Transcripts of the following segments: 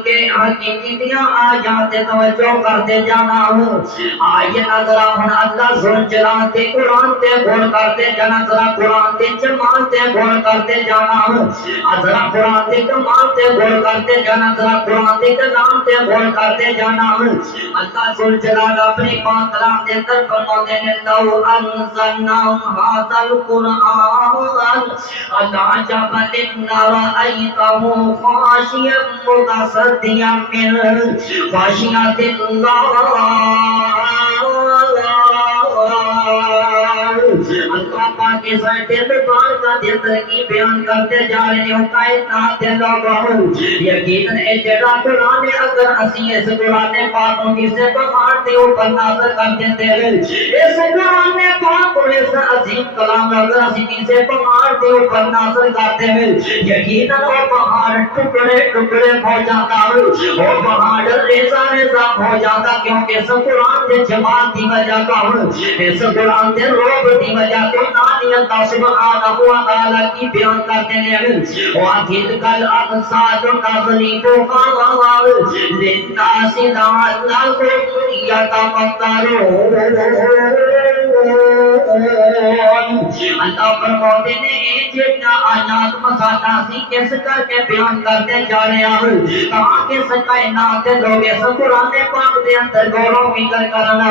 کے حقیقیتیاں آیات توجہ کرتے جانا ہوں آئیے نظرہ ہن اللہ سن چلاتے قرآن تے گھوڑ کرتے جانا ذرا قرآن تے جمال تے گھوڑ کرتے جانا ہوں ذرا قرآن تے کمال تے گھوڑ کرتے جانا ذرا قرآن تے کلام تے گھوڑ کرتے جانا ہوں اللہ سن چلانا اپنی بات کلام تے اندر فرماتے ہیں لو انزلنا هذا القرآن على جبل لرأيته خاشعا متصدعا من خشية الله اللہ پاک کے ساتھ بار کا دل ترقی بیان کرتے جا رہے ہیں کائنات دے لوگوں یقیناً اے جڑا قرآن اگر اسی اس قرآن پاک کو کسے بخار دے اوپر نازل کر دیتے ہیں اس قرآن پاک کو اس عظیم کلام اگر اسی کسے بخار دے اوپر نازل کرتے ہیں یقیناً وہ بخار ٹکڑے ٹکڑے ہو جاتا ہے وہ بخار ریزہ ریزہ ہو جاتا کیونکہ اس قرآن دے جمال دی وجہ کا اس قرآن دے روب دی وجہ کو نانی اللہ سبحانہ و تعالی کی بیان کرتے ہیں وَاَذِلْ كَالْأَبْسَادُ تَغْلِبُ قَوَوَوْ لِلنَّاسِ لَعَلَّهُمْ يَتَفَكَّرُونَ اللہ فرماتے ہیں جتنا آیات مسالہ سی کس کر کے بیان کرتے جا رہے ہیں کہاں کے کائنات لوگ اس قرآن پاک دے اندر غور و فکر کرنا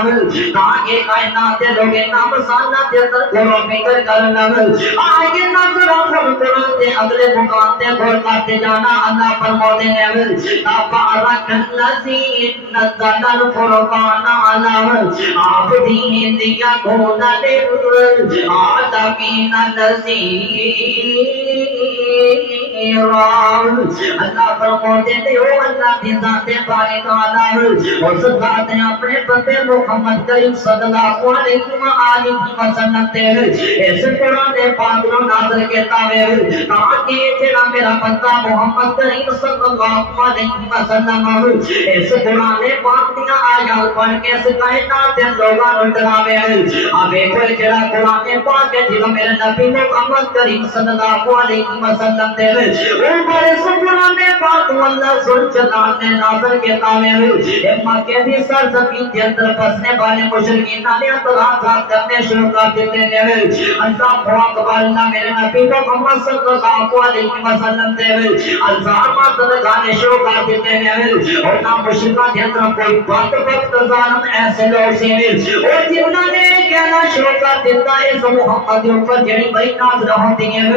کہاں کے کائنات لوگ نام مسالہ دے اندر غور و فکر کرنا آگے نظر قرآن دے اگلے مقام تے غور کرتے جانا اللہ فرماتے ہیں تبارک الذی نزل الفرقان علی عبدہ لیکون للعالمین نذیرا اللہ فرماتے ہیں او اللہ کی ذات بارک تعالی اس ذات نے اپنے بندے محمد کریم صلی اللہ علیہ وآلہ وسلم تے اس قرآن پاک کو نازل کیتا ہے تاکہ جڑا میرا بندہ محمد کریم صلی اللہ علیہ وسلم اس قرآن پاک دی آیات پڑھ کے اس کائنات دے لوگاں نوں ڈراوے ابے کوئی جڑا قرآن پاک ہے جڑا میرے نبی محمد کریم صلی اللہ علیہ وسلم تے او بڑے قرآن پاک اللہ سن چلان نے نازل کیتا ہے مکے دی سرزمین کے اندر بسنے والے مشرکین نے اعتراضات کرنے شروع کر دیتے ہیں اللہ اکبر اللہ میرے نبی محمد صلی اللہ علیہ وسلم تے الزامات لگانے شروع کر دیتے ہیں اور نہ مشرکان کے اندر کوئی وقت ظالم ایسے لوگ سے اور جنہوں نے کہنا شروع کر دیتا ہے اس محمد کے اوپر جڑی بڑی ناظر ہوتی ہے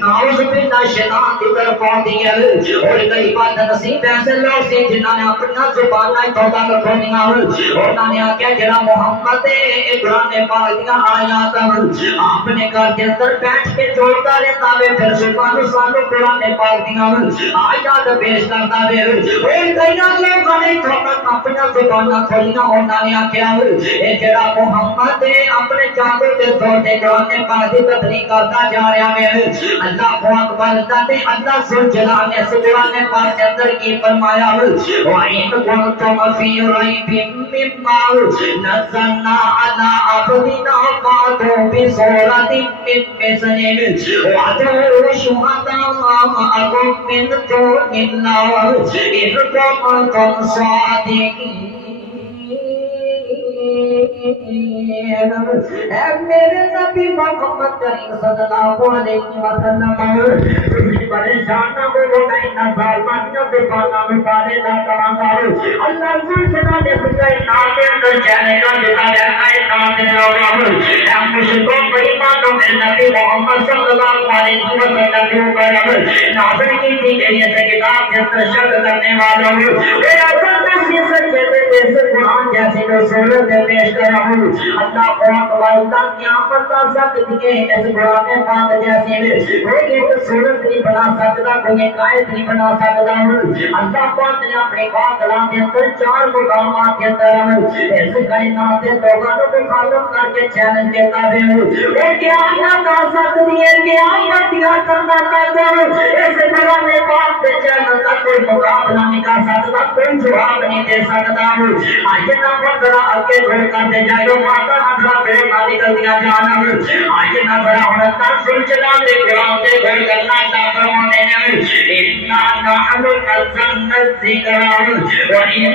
نعوذ باللہ شیطان کی طرف ہوتی ہے اور کئی بات نصیب ایسے لوگ سے جنہوں نے اپنا زبان توبہ کر دیا اور انہوں نے آکھیا جڑا محمد قرآن پاک دی آیات آپ نے گھر کے اندر بیٹھ کے جوڑتا رہتا ہے پھر سبحان سانو قرآن پاک دی آیات پیش کرتا ہے اور کئی لوگوں نے اپنا زبان کھولیا انہوں نے آکھیا اے جڑا محمد اپنے جادو کے زور سے قرآن پاک دی تبلیغ کرتا جا رہا ہے اللہ اکبر اللہ سن جلال نے قرآن پاک کے اندر کی فرمایا وَإِن كُنتُمْ فِي رَيْبٍ مِّمَّا نَزَّلْنَا عَلَىٰ عَبْدِنَا فَأْتُوا بِسُورَةٍ مِّن مِّثْلِهِ وَادْعُوا شُهَدَاءَكُم مِّن دُونِ اللَّهِ إِن كُنتُمْ صَادِقِينَ اے میرے نبی محمد کریم صلی اللہ علیہ وسلم پریشان نہ ہو میں نہ ظالمانیوں سے بانا میں پالے نہ کرانگا اللہ زلزلہ نے سکائی ناتے اندر چہنے کا جتا رہنائی ناتے ہوگا اے مشکوں قریبانوں میں نبی محمد صلی اللہ علیہ وسلم جو کرم ناظر کی تھی کہ یہ کتاب کے اندر شرط کرنے والوں اے اگر کسی سے کہتے جیسے قرآن جیسے جو صورت پیش کر رہا ہوں اللہ اکبر اللہ قیامت کا سب دیئے اس قرآن پاک جیسے کوئی ایک صورت نہیں بنا سکتا کوئی ایک آیت نہیں بنا سکتا اللہ پاک نے اپنے پاک کلام کے اندر چار مقامات کے اندر اس کائنات کے لوگوں کو مخاطب کر کے چیلنج دیتا ہے وہ کیا آیات آ سکتی ہے کہ آیات دیا کرنا چاہتا ہے اس قرآن پاک کے چیلنج کا کوئی مقابلہ نہیں کر سکتا کوئی جواب نہیں دے سکتا آج نہ ذرا آگے بڑھ کرتے جائے ماتا نہ پھر خالی کر دیا جانا آج نہ ذرا ہوتا سن چلا دے قرآن سے بڑھ کرنا تھا فرمانے انا نحن نزلنا الذکر وانا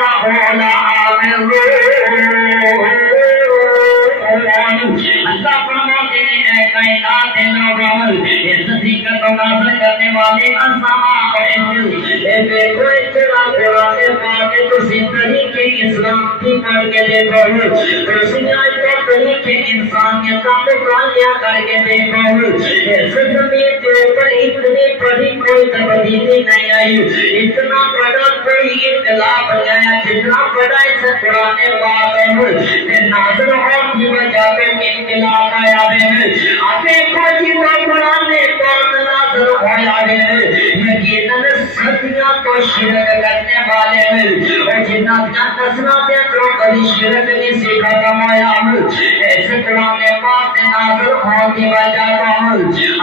له لحافظون اللہ فرماتے ہیں اے کائنات نوجوان اس ذکر کو نازل کرنے والے اسماء اے دیکھو اتنا قرآن پاک تو زندگی کے اسلام کی پڑھ کے دیکھو رسول اللہ طریقے انسانیت کا مطالعہ کر کے دیکھو اس زمین کے اوپر اتنی بڑی کوئی تبدیلی نہیں آئی اتنا بڑا کوئی انقلاب نہیں آیا جتنا بڑا اس قرآن پاک ہے نازل ہونے کی وجہ پہ انقلاب آیا ہے اب دیکھو جی وہ قرآن پاک نازل ہوا ہے یقیناً صدیاں تو شرک کرنے والے ہیں اور جنات نسلوں کے تو کبھی شرک نہیں سیکھا کمایا ایسے قرآن پاک نازل ہونے کی وجہ تو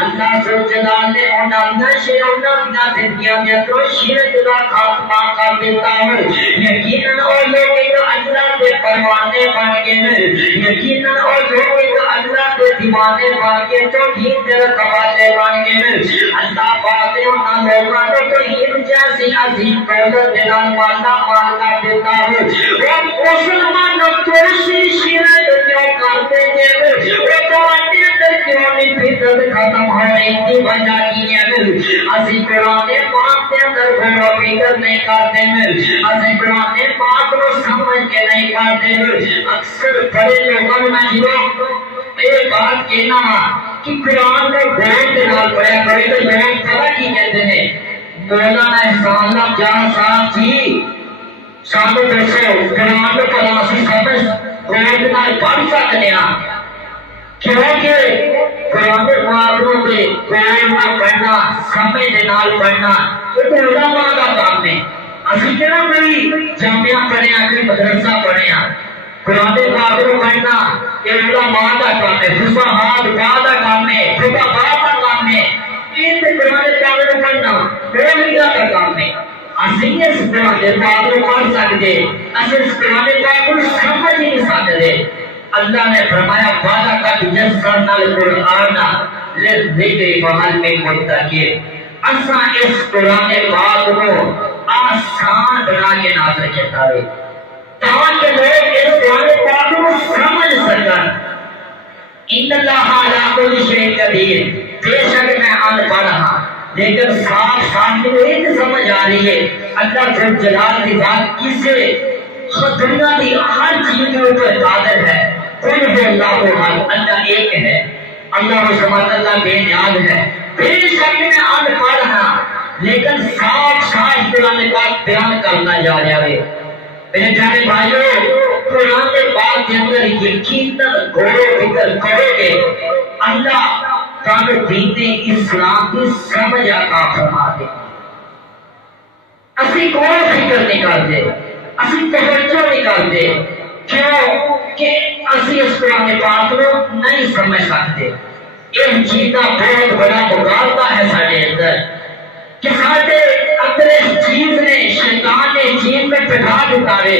اللہ سے جلالے انہوں نشے انہوں زندگیاں میں تو شرک کا خاتمہ کر دیتا ہے یقیناً اور لوگ تو اللہ کے پروانے بن گئے ہیں یقیناً اور لوگ تو اللہ کے دیوانے بن کے تو دین کے قبالے بن گئے ہیں اللہ پاک انہوں لوگوں کو تو یہ جیسی عظیم دولت دینا مالا دیتا ہے وہ مسلمانوں کو شرک کیوں کرتے ہیں وہ تو اندر کیوں نہیں فطرت ختم ہو رہی تھی وجہ کی ہے اسی قرآن پاک کے اندر گھوڑا فکر نہیں کرتے ہیں اسی قرآن پاک کو سمجھ کے نہیں کرتے اکثر بڑے لوگوں میں جو ایک بات کہنا کہ قرآن کو گھوڑ کے نال پڑھا کرے تو لوگ پتہ کی کہتے ہیں مولانا احسان اللہ جہاں صاحب جی سانو دسو قرآن کو پڑھا سی سمجھ گھوڑ کے نال پڑھ سکتے ہیں کیونکہ قرآن پاک میں قرآن نہ پڑھنا سمجھ دے نال پڑھنا یہ تو علماء کا کام ہے اسی کہنا کوئی جامعہ پڑھے ہیں کوئی مدرسہ پڑھے ہیں قرآن پاک کو پڑھنا یہ علماء کا کام ہے فصاحت کا کام ہے فقہاء کا کام ہے یہ تو قرآن پاک کو پڑھنا علماء کا کام ہے اسی اس قرآن پاک کو پڑھ سکتے اسی اس قرآن پاک کو سمجھ نہیں سکتے اللہ نے فرمایا وعدہ کا یسرنا القرآن للذکر فہل من مدکر اساں اس قرآن پاک کو آسان بنا کے نازل کیا ہے تاکہ لوگ اس قرآن پاک کو سمجھ سکیں ان اللہ علی کل شیء قدیر بے شک میں ان پڑھ ہاں لیکن صاف صاف یہ سمجھ آ رہی ہے اللہ جل جلال کی ذات کسے دنیا کی ہر چیز کے اوپر قادر ہے قل هو اللہ احد اللہ ایک ہے اللہ سبحانہ اللہ بے نیاز ہے بے شک میں ان پڑھ ہاں لیکن صاف صاف قرآن پاک بیان کرنا جا رہا ہے میرے پیارے بھائیو قرآن پاک کے اندر یقیناً غور و فکر کرو گے اللہ تمہیں دین اسلام کی سمجھ عطا فرما دے اسی غور و فکر نہیں کرتے اسی توجہ نہیں کرتے کیوں کہ اسی اس قرآن پاک کو نہیں سمجھ سکتے یہ چیز کا بہت بڑا مقابلہ ہے سارے اندر کہ سارے اندر اس چیز نے شیطان نے چیز میں بٹھا دیتا ہے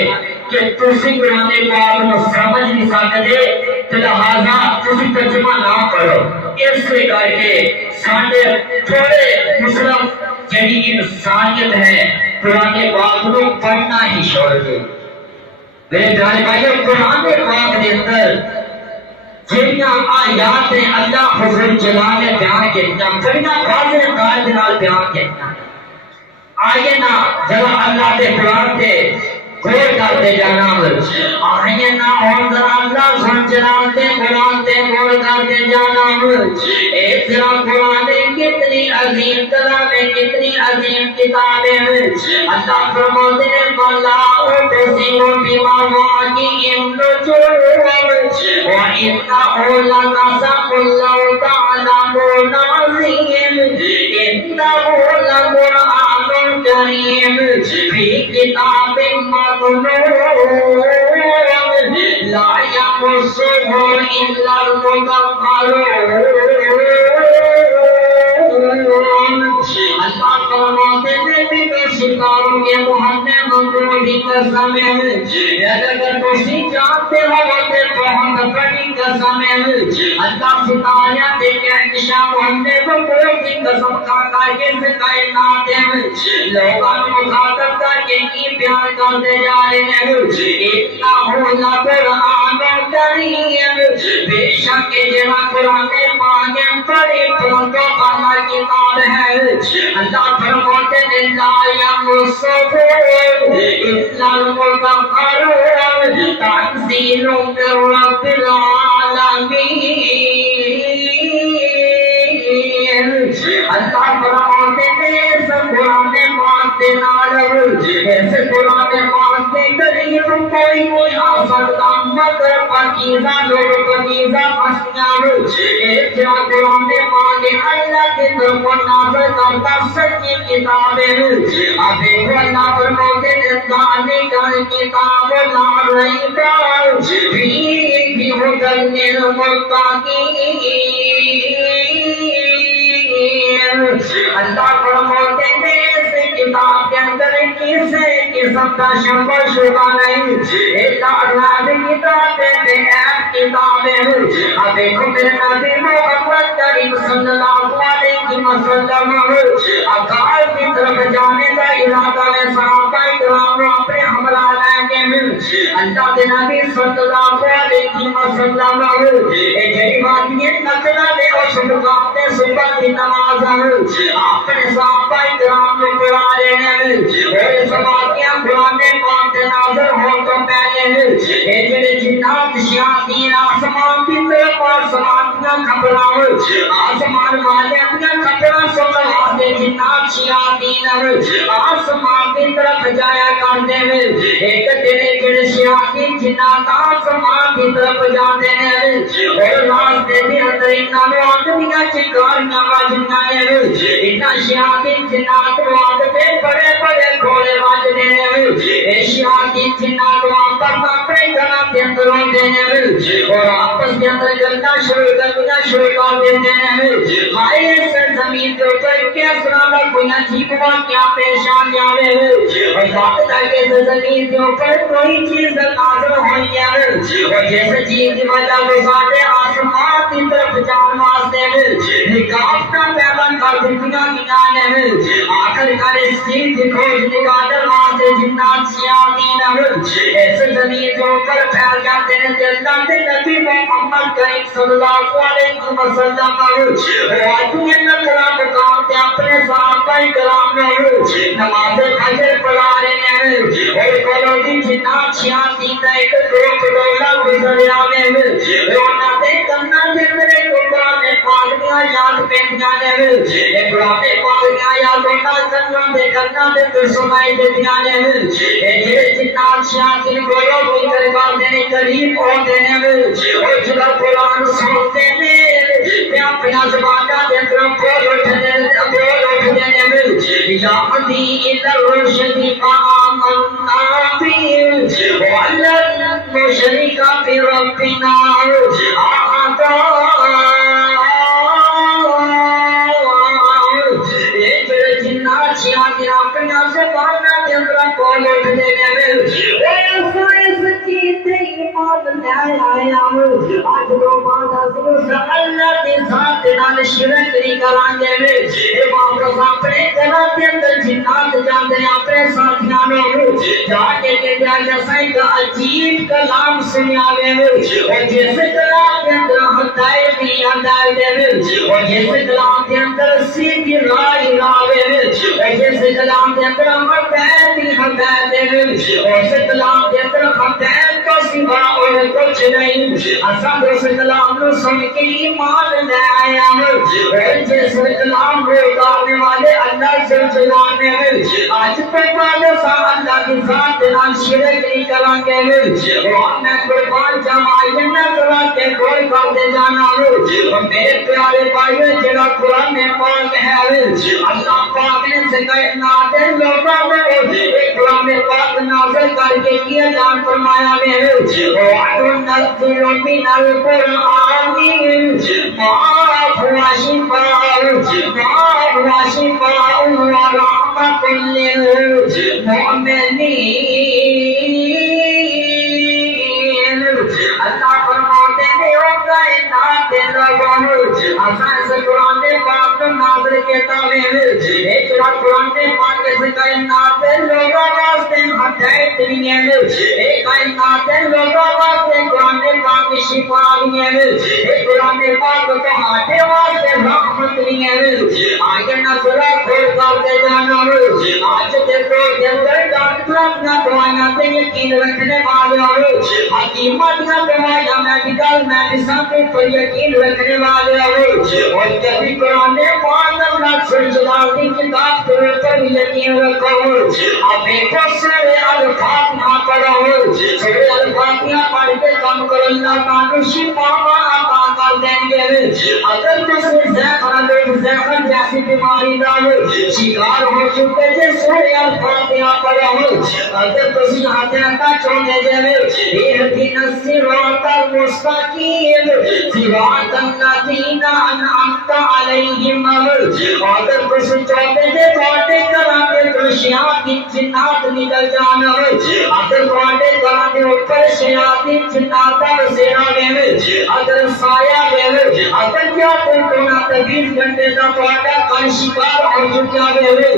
کہ تسی قرآن پاک کو سمجھ نہیں سکتے تو لہذا تسی ترجمہ نہ پڑھو اس سے کر کے سارے تھوڑے مسلم جنی انسانیت ہے قرآن پاک کو پڑھنا ہی چھوڑ دے میرے پیارے بھائیو قرآن پاک کے اندر جنیاں آیات اللہ حضور جلال نے بیان کیا بڑیاں واضح قائد نال بیان کیا آئیے نا ذرا اللہ کے قرآن کے غور کرتے جانا آئیے نا اور ذرا اللہ سن جلال کے قرآن کے غور کرتے جانا ایک ذرا قرآن کتنی عظیم کلام ہے کتنی عظیم کتاب ہے اللہ فرماتے ہیں مولا اقسم بمواقع النجوم وانه لقسم لو تعلمون عظيم انه لقرآن كريم في كتاب مكنون لا يمسه الا المطهرون اللہ فرماتے ہیں کہ ستاروں کے محمد مقبولی قسم ہے اگر تسی جانتے ہو تے بہت بڑی قسم ہے اللہ ستایا تے کہ شاہ محمد مقبولی قسم کھا کے سے کائنات ہے لوگوں مخاطب کر کے کی بیان کرتے جا رہے ہیں اتنا ہونا قرآن کریم بے شک جنا قرآن پاک پڑھے پڑھو اللہ کتاب ہے اللہ فرماتے ہیں لا یمسہ الا المطہرون تنزیل من رب العالمین اللہ فرماتے ہیں اس قرآن پاک کے نال اس قرآن پاک کے قریب کوئی نہیں آ سکتا مگر پاکیزہ لوگ پاکیزہ مسیح ایک جو قرآن پاک اللہ کی طرف نازل کرتا سچی کتاب ہے اب ایک اللہ فرماتے ہیں ذالک الکتاب لا ریب فیہ ھدی للمتقین اللہ فرماتے ہیں اس کتاب کے اندر کسی قسم کا شک و شبہ نہیں اللہ کتاب ہے کتاب ہے اب دیکھو میرے نبی محمد کریم صلی اللہ علیہ وسلم اکال کی طرف جانے کا ارادہ ہے صحابہ کرام اپنے حملہ لے کے اللہ کے نبی صلی اللہ علیہ وسلم جڑی باتیں نقلہ دے اور مقام تے صبح کی نماز اپنے صحابہ کرام کو پڑھا رہے ہیں اور اس باتیں قرآن پاک کے نازل ہو تو پہلے اے جڑے جنات شیاطین آسمان کی طرف آسمان کا کھپڑا آسمان والے اپنا کھپڑا سوچ واسطے جنات شیاطین آسمان کی طرف جایا کرتے ہیں ایک تیرے جڑے شیاطین جنات آسمان کی طرف جاتے ہیں اور راستے کے اندر انہاں نوں آدمیاں چکاریاں بجدیاں ہیں انہاں شیاطین جنات نوں آدتے بڑے بڑے گھوڑے بجدے ہیں اے شیاطین جنات واپس اپنے گھراں کے اندر ہوندے ہیں اور آپس کے اندر جلنا شروع کر دیتے ہیں ہائے اس زمین کے اوپر کس طرح کا کوئی عجیب واقعہ پیش آ جاوے اور بات ہے کہ اس زمین کے اوپر کوئی چیز نازل ہوئی ہے اور جیسے چیز کی وجہ سے سارے آسمان کی طرف جان واسطے نکاح کا پیدا کر دنیا کی جانے میں آخر کار اس چیز کی کھوج نکالنے واسطے جنات شیاطین اس زمین کے اوپر پھیل جاتے ہیں جلدہ سے نبی محمد کریم صلی اللہ علیہ وسلم واجی نکرہ مقام تے اپنے صحابہ کرام نماز فجر پڑھا رہے ہیں اور کلوڈی جنات شیاطین کا ایک گروپ ڈولا گزر آوے رونا دے کرنا دے میرے قرآن پاک دیا یاد پین جانے ایک قرآن پاک دیا یاد ہوتا کرنا دے تو سنائی دے دیانے ایک جنات شیاطین گولو بھی کربار دینے قریب ہوتے ہیں اور جدا قرآن سنتے ہیں اپنا زبانہ دے اندر بول اٹھنے یا عدی الرشد فآمنا بهم ولن نشرك بربنا أحدا جنات شیاطین اپنا زبانہ دے اندر بول اٹھنے آج دو بات اللہ کے ذات نال شرک نہیں کرانگے اے واپس اپنے گھراں دے اندر جنات جاندے اپنے ساتھیاں نوں جا کے کہیا جیسا ایک عجیب کلام سناوے اور جس کلام کے اندر ہدایت دی ہدایت دے اور جس کلام کے اندر سیدھی راہ لاوے اور جس کلام کے اندر ہدایت دی ہدایت دے اور اس کلام کے اندر ہدایت کو سوا اور کچھ نہیں اساں اس کلام نو سن کے ایمان لے آیا اور جس کلام کو اتارنے والے اللہ سے جلانے آج تک بعد اللہ کی ذات نال شرک نہیں کریں گے اور میں قربان جماعت نہ کرا کے کوئی کرتے جانا اور میرے پیارے بھائیو جڑا قرآن پاک ہے اللہ پاک نے کائنات لوگوں کو ایک قرآن پاک نازل کر کے کیا جان فرمایا ہے اور نزل من القرآن ما هو شفاء ورحمة رحمت للمؤمنین. اللہ فرماتے ہیں او کائنات کے لوگوں اساس قرآن پاک نازل کیتا ہے ایک قرآن پاک سے کائنات کے لوگوں واسطے ہدایت دی ہے ایک کائنات کے لوگوں واسطے قرآن پاک کی شفا دی ہے ایک قرآن پاک تمہارے واسطے رحمت دی ہے. آگے نظر کھول کر دے جانا آج دیکھو دل ڈاکٹر نہ دعائیں تے یقین رکھنے والے حکیمت نہ دعائیں میڈیکل میڈیسن پر یقین رکھنے والے اور کبھی قرآن پاک اللہ سجدہ کی کتاب پر یقین رکھو. اب ایک سورہ الفاتحہ پڑھو سورہ الفاتحہ پڑھ کے کام کرو اللہ تعالی شفا عطا کر دیں گے. اگر کسی زخم جیسی بیماری کا شکار ہو چکے تھے سورہ الفاتحہ پڑھو. اگر کسی ہدایت چاہتے جائے اهدنا الصراط المستقیم صراط الذین انعمت علیہم. اگر کسی چاہتے تھے تھوڑے کرانے تو شیاطین جنات نکل جانا اگر تھوڑے کرانے اوپر شیاطین جنات بسیرا گئے اگر سایہ گئے اگر کیا کونا 23 گھنٹے کا تھوڑا کل شکار ہو چکا گئے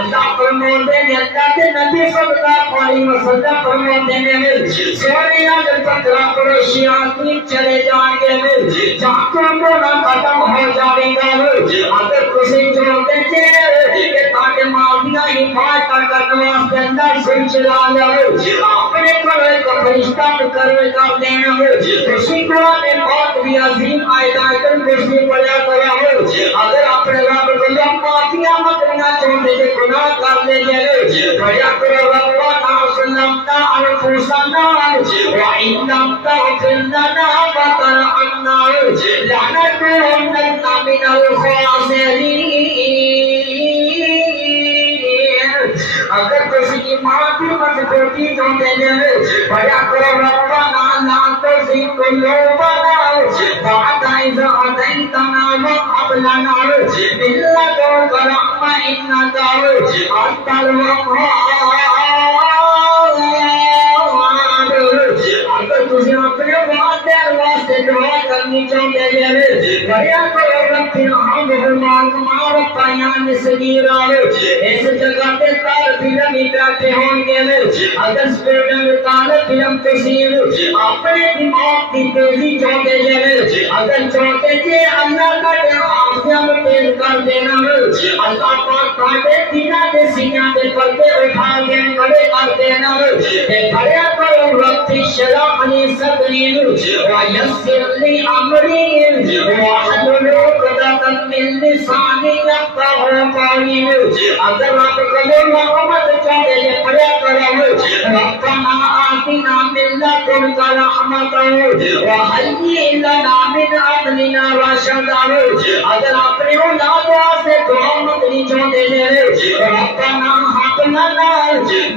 اللہ فرماتے ہیں اللہ کے نبی صلی اللہ علیہ وسلم فرماتے ہیں سونے اگر پکڑا کرو شیاطین چلے جائیں گے جہاں کونا ختم ہو جائے گا. اگر کسی چاہتے تھے کہ تاکہ ماضیہ حفاظت کرنے واسطے اندر سن چلا لو اپنے کرے کا فرشتہ کرے کا دینا کسی قرآن پاک بھی عظیم آیات کرسی پڑھا کرو. اگر اپنے رب کو معافیہ مانگنا چاہتے تھے گناہ کر لے جائے پڑھا کرو ربنا ظلمنا انفسنا وان لم تغفر لنا وترحمنا لنكونن من الخاسرین. اگر کسی کی ماں کی مضبوطی چاہتے ہیں بڑا کرو ربنا لا تزغ قلوبنا بعد إذ هديتنا وهب لنا من لدنك رحمة إنك أنت الوهاب. اگر تجھے اپنے واسطے دعا کرنی چاہتے ہیں بڑا کرو ربنا ہمارا ربنا صغیرا. اس جگہ پہ طالب علم بیٹھے ہوں گے اگر اسٹوڈنٹ طالب علم کثیر اپنے دماغ کی تیزی چاہتے ہیں اگر چاہتے تھے اللہ کا آسیہ میں پیل کر دینا اللہ پاک کاٹے دینا کے سینہ کے پردے اٹھا کے کھڑے کر دینا بڑا کرو رب اشرح لي صدري ويسر لي امري واحلل عقدة من لساني يفقهوا قولي. اگر آپ کو محمد چاہتے ہیں پڑھا کرو ربنا آتنا من لدنك رحمة وهيئ لنا من امرنا رشدا. اگر اپنے اولاد سے دعا مانگنی چاہتے ہیں ربنا هب لنا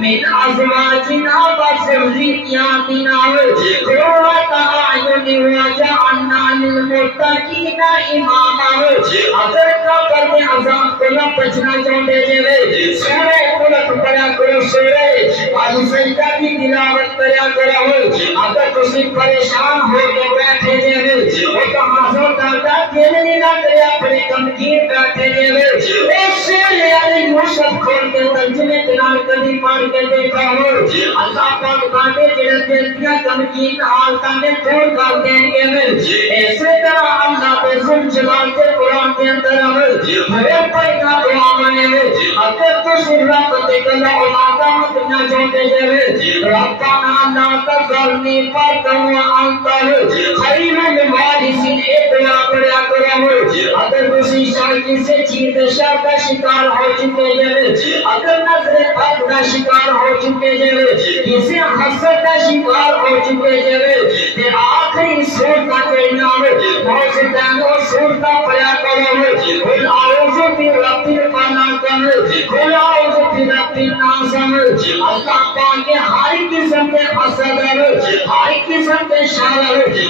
من ازواجنا وذرياتنا قرة اعين واجعلنا للمتقين اماما. اگر قبر میں عذاب کو نہ بچنا چاہتے تھے سورہ ملک پڑھا کرو سورہ السجدہ کی تلاوت کرا کرو. اگر کسی پریشان ہو کے بیٹھے تھے وہ کہاں سے کرتا دل نہیں نہ کرے اپنے تمکین بیٹھے تھے اس سے علی مشرف کھول کے ترجمے کنار کبھی پڑھ کے دیکھا ہو اللہ پاک کاٹے جڑے دل کیا تمکین حالتا میں دور کر دیں گے. اسی طرح اللہ کے ذل جلال کے قرآن کے اندر ہمیں پڑھنا دعا مانے اگر کسی رب دے گلا اولادہ مدنہ چاہتے ہیں ربنا لا تذرنی فردا وانت خیر الوارثین. ایک دعا پڑھا کرو. اگر کسی شاکی سے چیز شر کا شکار ہو چکے ہیں اگر نظر بد کا شکار ہو چکے ہیں کسی حسد کا شکار ہو چکے ہیں پھر آخری سور کا کہنا بہت سے دانوں سور کا پڑھا کرو قل اعوذ برب الفلق کھلا الناس اللہ پاک کے ہر قسم کے حسد ہر قسم کے شر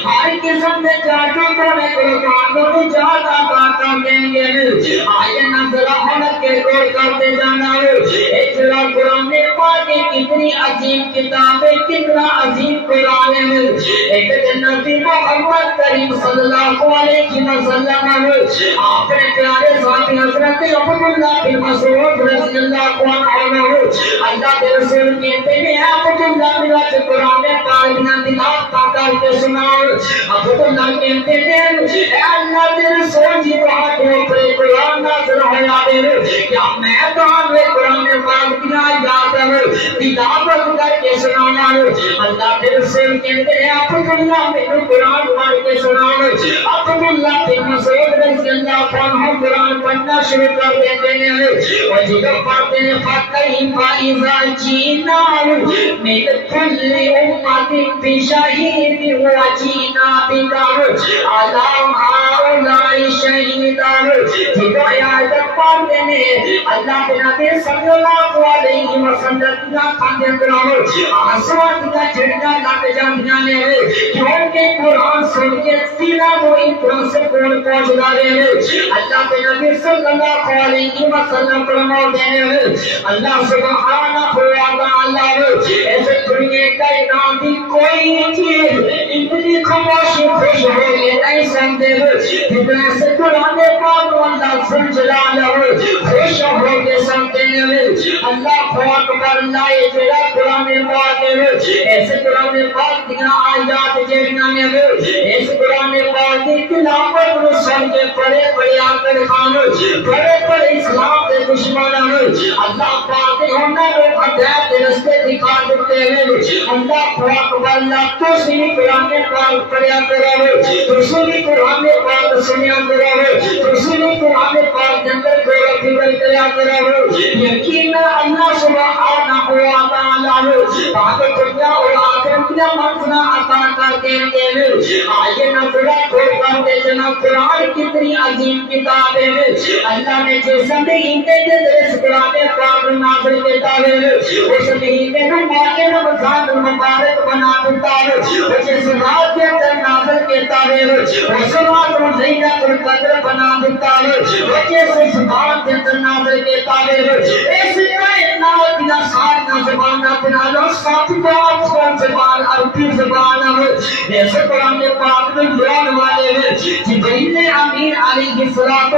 ہر قسم کے جادو کرنے کو نجات عطا کر دیں گے آئے نظر حلق کے غور کرتے جانا اجرا قرآن پاک کی کتنی عظیم کتاب ہے کتنا عظیم قرآن ہے ایک نبی محمد کریم صلی اللہ علیہ وسلم آپ نے پیارے صحابی حضرت عبداللہ بن مسعود رضی اللہ عنہ اللہ کے رسول کہتے ہیں عبداللہ میرا قرآن پاک بنا تلاوت کر کے سناؤ عبداللہ کہتے ہیں اے اللہ کے رسول جی بہت اوپر قرآن نازل ہوا ہے کیا میں تو ہمیں قرآن پاک بنا یاد ہے تلاوت کر کے سنانا اللہ کے رسول کہتے ہیں عبداللہ میرے قرآن پڑھ کے سناؤ عبداللہ بن مسعود رضی اللہ عنہ قرآن پڑھنا شروع کر دیتے ہیں اور جب پڑھتے ہیں فَقَيْفَ إِذَا جِئْنَا مِنْ كُلِّ أُمَّةٍ بِشَهِيدٍ وَجِئْنَا بِكَ عَلَىٰ هَٰؤُلَاءِ شَهِيدًا جب آیات پڑھتے ہیں اللہ کے نبی صلی اللہ علیہ وسلم کا کھانے کرو آسمان کا جھڑنا لگ جاندیاں نے کیونکہ قرآن سن کے سینہ کو اتنا سکون پہنچ رہے ہیں اللہ کے نبی صلی اللہ علیہ وسلم فرماتے ہیں اللہ سبحانہ و تعالی ایسے دنیا کائنات کی کوئی چیز اتنی خاموشی خوش ہو یہ نہیں سمجھے جتنا سے قرآن پاک اللہ سن جلالہ خوش ہو کے سمجھے اللہ پاک پر اللہ جڑا قرآن پاک ہے ایسے قرآن پاک دیا آیات جڑنا نے اس قرآن پاک کی تلاوت کو سن کے بڑے بڑے آقر خان بڑے بڑے اسلام کے دشمن اللہ پاک نے انہوں نے ہدایت کے رستے دکھا دیتے ہیں اللہ پاک واللہ تو سی قرآن پاک پڑھیا کرو تو سی قرآن پاک سنیا کرو تو سی قرآن پاک کے اندر گورو فکر کریا کرو یقین اللہ سبحانہ و تعالی پاک دنیا اور آخرت میں منزلہ عطا کر دیں گے آئیے نظرہ کھول کر دے جناب قرآن کتنی عظیم کتاب ہے اللہ نے جس مہینے کے درس قرآن پاک نازل کیا ہے اس مہینے میں ماہ رمضان المبارک بنا دیتا ہے اور جس رات کے اندر نازل کیا ہے اس رات کو لیلۃ القدر بنا دیتا ہے اور جس زبان کے اندر نازل کیا ہے اس کائنات کا سارا زبان اپنا لو ساتھ کو افغان زبان عربی زبان ہے اس قرآن پاک میں لون والے ہیں جبریل امین علیہ السلام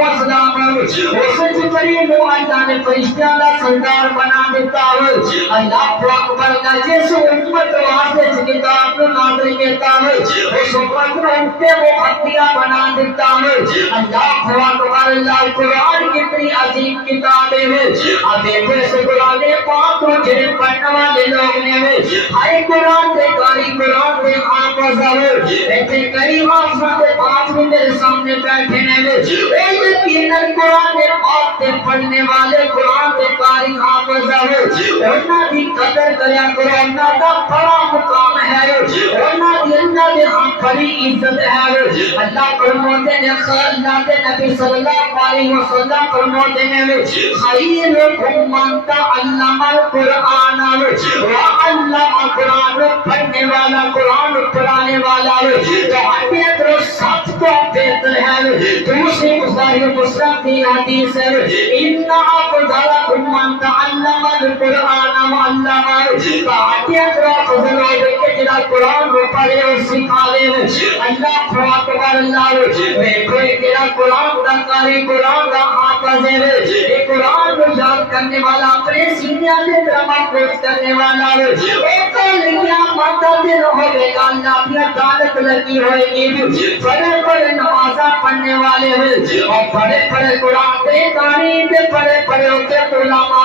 اس جبریل کو اللہ نے فرشتوں کا سردار بنا دیتا ہے اللہ پاک پر کا جس امت واسطے کتاب کو نازل کیا ہے اس امت کو انتے وہ ہتھیاں بنا دیتا ہے اللہ پاک پر اللہ قرآن کتنی عظیم کتاب ہے اب دیکھو اس قرآن پاک کو جن پڑھنے والے لوگ نے ہر قرآن کے قاری قرآن کے حافظ ایسے کئی حافظ پاک بھی میرے سامنے بیٹھے ہیں اے یقیناً قرآن پاک کے پڑھنے والے قرآن کے قاری حافظ انہاں دی قدر کریا کرو انہاں دا بڑا مقام ہے انہاں دی اللہ دے ہاں بڑی عزت ہے اللہ فرماتے ہیں اللہ کے نبی صلی اللہ علیہ وسلم فرماتے ہیں خیرکم من تعلم القرآن وعلم قرآن پڑھنے والا قرآن پڑھانے والا تو ہمیں تو سب کو بہتر ہے دوسری بخاری مسلم کی حدیث ہے ان افضلکم من تعلم القرآن وعلم ہمیں تو افضل ہے کہ جڑا قرآن کو پڑھے اور سکھاوے اللہ اکبر اللہ دیکھو تیرا قرآن کا قاری قرآن کا حافظ ہے یہ قرآن کو یاد کرنے والا اپنے سینے سے درما کوچ کرنے والا ایک قیامت دن ہوگا اللہ اپنی عدالت لگی ہوئے گی بڑے بڑے نمازہ پڑھنے والے ہیں اور بڑے بڑے قرآن کے قاری کے بڑے بڑے ہوتے علماء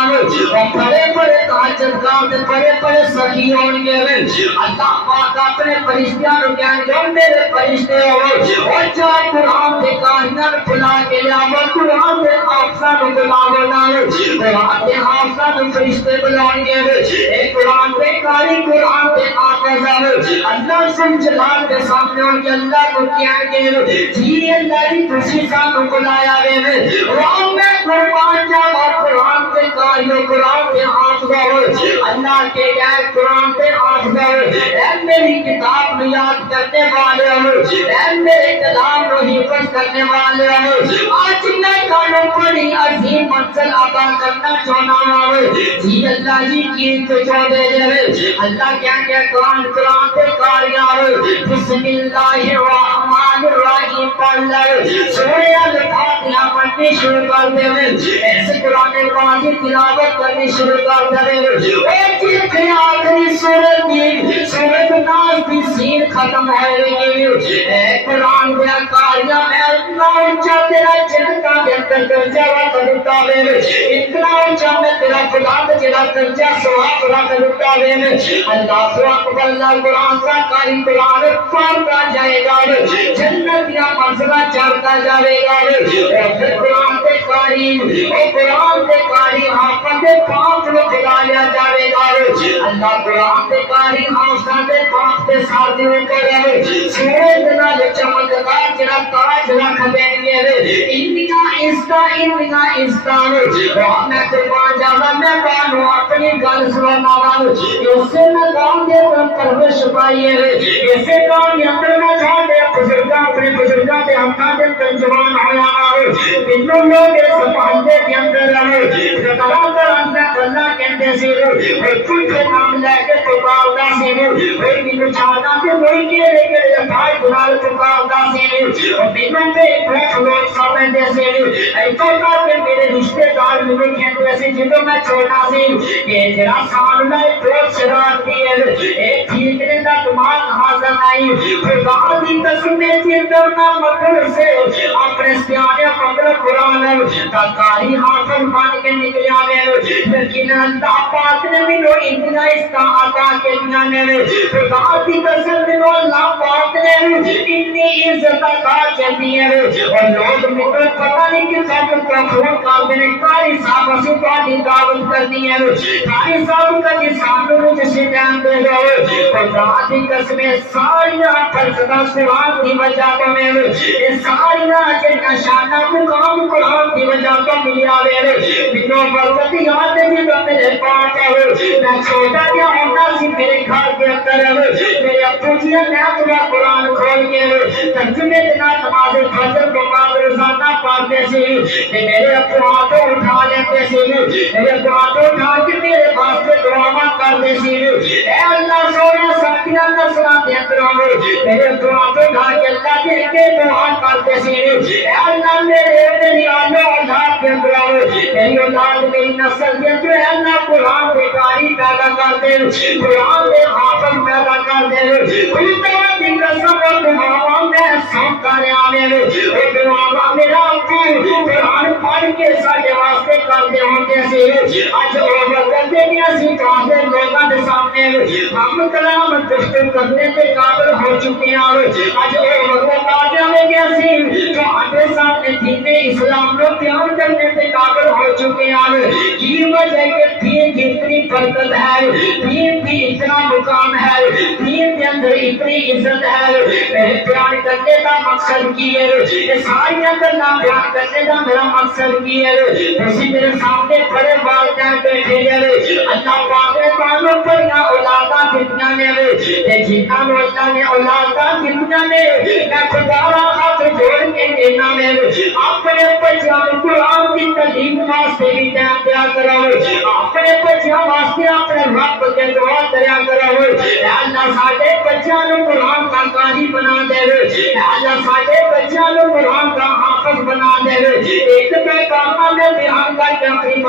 اور بڑے بڑے تہجد گاہ کے بڑے بڑے سخی ہوں گے اللہ پاک اپنے فرشتوں کو کہیں جو میرے فرشتے ہو اور جائے قرآن کے قاریاں بلا کے لیا وہ قرآن کے حافظاں کو بلاو نہ قرآن کے حافظاں کو فرشتے بلائیں گے ایک قرآن کے قاری قرآن کے حافظ حافظ ہے اللہ سن جلال کے سامنے ان کے اللہ کو کیا گئے جی اللہ جی تسی سانو بلایا گئے رام میں قربان جاوا قرآن کے کاریوں قرآن کے حافظ ہے اللہ کے گئے قرآن کے حافظ ہے اے میری کتاب میں یاد کرنے والے ہو اے میرے کلام کو حفظ کرنے والے ہو آج میں کانوں بڑی عظیم منزل عطا کرنا چاہنا ہوں جی اللہ جی کی تو دے دے اللہ کیا کیا قرآن قرآن کے کاریاں بسم اللہ الرحمن الرحیم پڑھ لے سورہ الفاتحہ پڑھنی شروع کر دے ایسے قرآن پاک کی تلاوت کرنی شروع کر دے ایک چیز کے آخری سورہ کی سورہ ناس کی سین ختم ہو رہی ہے اے قرآن کے کاریاں میں اتنا اونچا تیرا جنتا کے اندر درجہ رکھتا ہے اتنا اونچا میں تیرا خدا کا جڑا درجہ سواب رکھتا ہے اللہ اکبر اللہ قرآن کا کاری قرآن پڑھتا جائے گا جنت یا منزلہ چڑھتا جائے گا اور پھر قرآن کے کاری اور قرآن کے کاری حافظ پاک کو بلایا جائے گا اللہ قرآن کے کاری حافظ پاک کے ساتھ کر سورج نال چمکدار جڑا تاج رکھ دیں گے انڈیا میں قربان جاوا میں بانو اپنی گل سناوا اسے میں کام دے پرورش پائی ہے اسے کام کے اندر میں جان دے بزرگاں اپنے بزرگاں کے ہمکاں دے ترجمان ہویا بنو لوگ سپاہندے کے اندر رہے زکرا کر اندر اللہ کہندے سی کچھ نام لے کے پکاردا سی کوئی مینوں چھاڑا تے کوئی کے لے کے بھائی بلال پکاردا سی اور مینوں تے بہت لوگ سمجھدے سی ایتھوں تک کہ میرے رشتہ دار مینوں کہندے سی جدوں میں چھوٹا سی کہ جڑا سال دا بہت شرارتی ہے ایک ٹھیک نے دا دماغ حاضر نہیں خدا دی قسم سے کرنا مطلب سے اپنے سیانے پکڑ قرآن کا کاری حافظ بن کے نکلیا ہے لیکن اللہ پاک نے بھی اتنا عطا کیا ہے خدا دی قسم سے اللہ پاک نے اتنی عزت عطا کی ہے اور لوگ مجھے پتہ نہیں کہ سب کا فون کرتے ہیں کاری صاحب سے پانی دعوت کرنی ہے کاری صاحب کا سامنے جسے جان دے گئے خدا دی قسم ساریاں فرشتہ قرآن کی وجہ تو میں ساریاں جنہ شانہ مقام قرآن کی وجہ تو ملیا ہے بنو برکتی یاد ہے جو میرے پاس ہے میں چھوٹا کیا ہوتا سی میرے گھر کے اندر میرے ابو جی نے پورا قرآن کھول کے ترجمے دینا نماز فجر کو بعد روزانہ پڑھتے سی کہ میرے ابو ہاتھوں اٹھا لیتے سی میرے ابو ہاتھوں اٹھا کے میرے واسطے دعا کرتے سی اے اللہ سونا ساتھیاں نسلاں دے اندر میرے ابو ہاتھوں اٹھا کے اللہ کے کے دعا کرتے سی اے اللہ میری اولاد کے اندر میری اولاد میری نسل کے اندر اللہ قرآن کے قاری پیدا کر دے قرآن کے حافظ پیدا کر دے خدا کی قسم دعا میں سب کرے آنے او دعا میرا ابو قرآن پڑھ کے سارے واسطے کرتے ہوتے سی اج او وقت دنیا سی کافر لوگوں کے سامنے ہم کلام دستور کرنے کے قابل ہو چکے ہیں اج او وقت آ جائے گا سی تو آگے سامنے دین اسلام کو بیان کرنے کے قابل ہو چکے ہیں یہ وجہ کہ دین کی اتنی برکت ہے دین کی اتنا مقام ہے دین کے اندر اتنی عزت ہے بیان کرنے کا مقصد کی ہے یہ ساری گلاں بیان کرنے کا میرا مقصد کی ہے اسی میرے سامنے بڑے والدین بیٹھے ہیں اللہ پاک نے تعلق پر یا اولاداں کتنا نے تے جنہاں نوں اللہ نے اولاداں کتنا نے میں خدا ہاتھ جوڑ کے کہنا میں اپنے بچوں کو قرآن کی تعلیم واسطے بھی ٹائم دیا کرو اپنے بچوں واسطے اپنے رب کے دعا کریا کرو اے اللہ ساڈے بچوں کو قرآن کا قاری بنا دے اے اللہ ساڈے بچوں کو قرآن کا حافظ بنا دے ایک پہ کام میں بیان کر کے اپنی